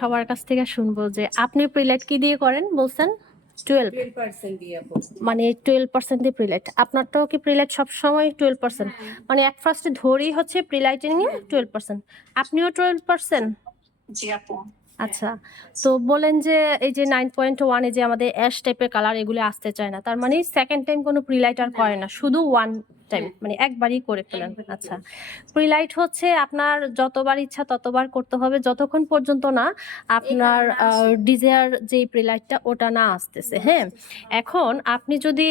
সবার কাছ থেকে শুনবো যে আপনি প্রিলাইট কি দিয়ে করেন বলছেন? 12% দিয়ে আপু। মানে 12% দিয়ে প্রিলাইট। আপনারটাও কি প্রিলাইট সবসময় 12%? মানে এক ফার্স্টে ধরেই হচ্ছে প্রিলাইটিং এ 12%। আপনিও 12%? জি আপু। আচ্ছা, তো বলেন যে এই যে 9.1 এ যে আমাদের অ্যাশ টাইপের কালার এগুলো আসতে চায় না, তার মানে সেকেন্ড টাইম কোনো প্রিলাইট আর করে না, শুধু ওয়ান টাইম, মানে একবারই করে ফেলেন। আচ্ছা, প্রিলাইট হচ্ছে আপনার যতবার ইচ্ছা ততবার করতে হবে, যতক্ষণ পর্যন্ত না আপনার ডিজায়ার যে প্রিলাইটটা ওটা না আসতেছে। হ্যাঁ, এখন আপনি যদি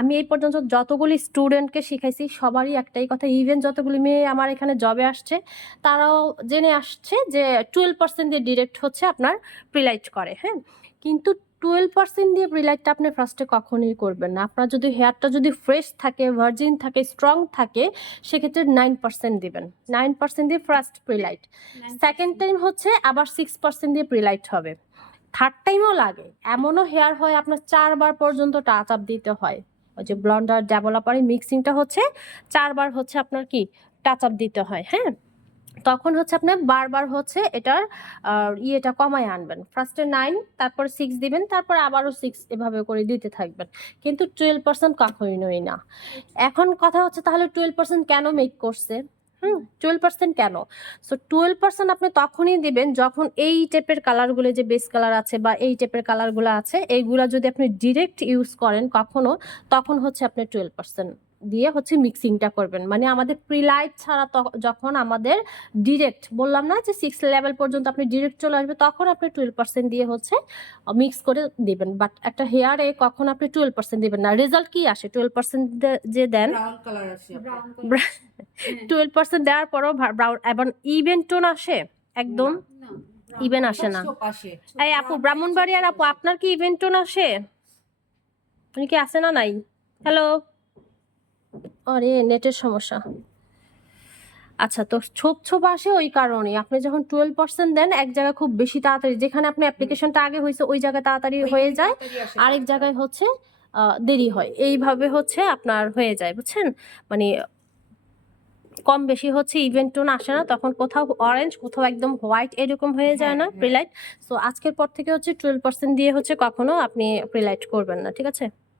আমি এই পর্যন্ত যতগুলি স্টুডেন্টকে শিখাইছি সবারই একটাই কথা, ইভেন যতগুলি মেয়ে আমার এখানে জবে আসছে তারাও জেনে আসছে যে 12% দিয়ে ডিরেক্ট হচ্ছে আপনার প্রিলাইট করে। হ্যাঁ, কিন্তু 12% দিয়ে প্রিলাইটটা আপনি ফার্স্টে কখনোই করবেন না। আপনার যদি হেয়ারটা যদি ফ্রেশ থাকে, ভার্জিন থাকে, স্ট্রং থাকে, সেক্ষেত্রে 9% দিবেন। 9% দিয়ে ফার্স্ট প্রিলাইট, সেকেন্ড টাইম হচ্ছে আবার 6% দিয়ে প্রিলাইট হবে, থার্ড টাইমও লাগে। এমনও হেয়ার হয় আপনার 4 বার পর্যন্ত টাচ আপ দিতে হয়। ওই যে ব্লন্ডার ডেভেলপারের মিক্সিংটা হচ্ছে 4 বার হচ্ছে আপনার কি টাচ আপ দিতে হয়। হ্যাঁ, তখন হচ্ছে আপনি বারবার হচ্ছে এটার ইয়েটা কমায় আনবেন। ফার্স্টে 9, তারপর 6 দিবেন, তারপর আবারও 6, এভাবে করে দিতে থাকবেন, কিন্তু 12% কখনোই না। এখন কথা হচ্ছে তাহলে 12% কেন মেক করছে? 12% কেন? সো 12% আপনি তখনই দিবেন যখন এই টাইপের কালারগুলো, যে বেস কালার আছে বা এই টাইপের কালারগুলো আছে, এইগুলা যদি আপনি ডিরেক্ট ইউজ করেন কখনো, তখন হচ্ছে আপনি 12% দিয়ে হচ্ছে মিক্সিংটা করবেন। মানে আমাদের প্রিলাইট ছাড়া যখন আমাদের ডিরেক্ট বললাম না যে 6 লেভেল পর্যন্ত আপনি ডিরেক্ট চলে আসবে, তখন আপনি 12% দিয়ে হচ্ছে মিক্স করে দিবেন। বাট একটা হেয়ারে কখন আপনি 12% দিবেন না। রেজাল্ট কি আসে 12% যে দেন? ব্রাউন কালার আসে। 12% দেওয়ার পরও ব্রাউন এবং ইভেন টোন আসে? একদম ইভেন আসে না। এই আপু ব্রাহ্মণবাড়িয়ার আপু, আপনার কি ইভেন টোন আসে? উনি কি আসে না? নাই। হ্যালো, আরে নেটের সমস্যা। আচ্ছা, তো ছোপ ছোপ আসে ওই কারণে। আপনি যখন 12% দেন এক জায়গায় খুব বেশি তাড়াতাড়ি, যেখানে আপনি অ্যাপ্লিকেশনটা আগে হয়েছে ওই জায়গায় তাড়াতাড়ি হয়ে যায়, আরেক জায়গায় হচ্ছে দেরি হয়। এইভাবে হচ্ছে আপনার হয়ে যায়, বুঝছেন? মানে কম বেশি হচ্ছে ইভেন্ট টোন আসে না, তখন কোথাও অরেঞ্জ, কোথাও একদম হোয়াইট, এরকম হয়ে যায় না প্রিলাইট। সো আজকের পর থেকে হচ্ছে 12% দিয়ে হচ্ছে কখনো আপনি প্রিলাইট করবেন না, ঠিক আছে?